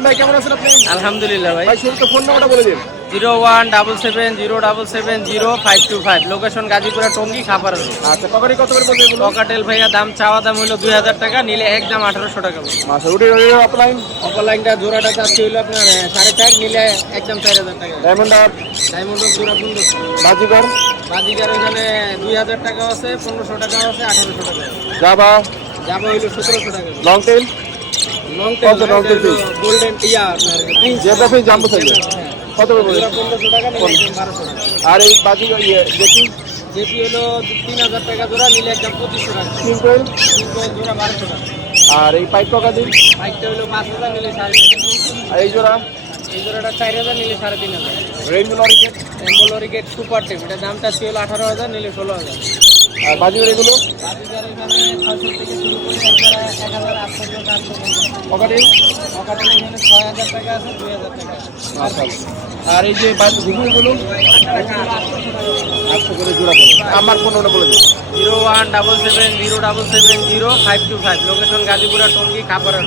রিপন ভাই কেমন আছেন আপনি? আলহামদুলিল্লাহ ভাই। ভাই শুরুতে ফোন নাম্বারটা বলে দিন। Zero one double seven zero double seven zero five two five. Location Gazipura Tongi খাপার আচ্ছা কবারই কত করে বলতে পকাটেল ভাইয়া দাম চাওয়া দাম হলো দুই হাজার টাকা নিলে একদম আঠারোশো টাকা আচ্ছা উঠে অফলাইন অপর লাইনটা জোড়াটা চাচ্ছি হলো আপনার সাড়ে চার নিলে একদম চার হাজার টাকা। ডায়মন্ড আর? ডায়মন্ড জোড়া পনেরো বাজিগর? বাজিকার ওখানে দুই হাজার টাকা আছে পনেরোশো টাকা আছে আঠারোশো টাকা। জাবা? যাব হইল সতেরোশো টাকা। লং টেল কত? গোল্ডেন ইয়া জাম্বো সাইজ কত করে বলে আর এই বাজিগর ইয়ে দেখি যেটি হলো তিন হাজার টাকা জোড়া নিলে একদম পঁচিশশো টাকা। সিম্পল? তিন জোড়া বারোশো টাকা। আর এই পাইপ টাকা দিন? হলো পাঁচ হাজার নিলে সাড়ে তিন হাজার আর এই জোড়া? এই জোড়াটা চার হাজার নিলে সাড়ে তিন হাজার। এম্বোলরি গেট সুপার টেপ এটা দামটা ছিল আঠারো হাজার নিলে ষোলো হাজার। আর বাজিগর এগুলো? এখানে ছয়শো থেকে শুরু করে একবারে এক হাজার আটশো থেকে আটশো পকাটি এখানে ছয় হাজার টাকা আছে দুই হাজার টাকা আছে। আচ্ছা। আর এই যে ঘুঘুগুলো আটশো করে জোড়া পড়ে আমার ফোন নাম্বার বলে দিন zero one double seven zero double seven zero five two five. Location Gazipura Tongi Khapara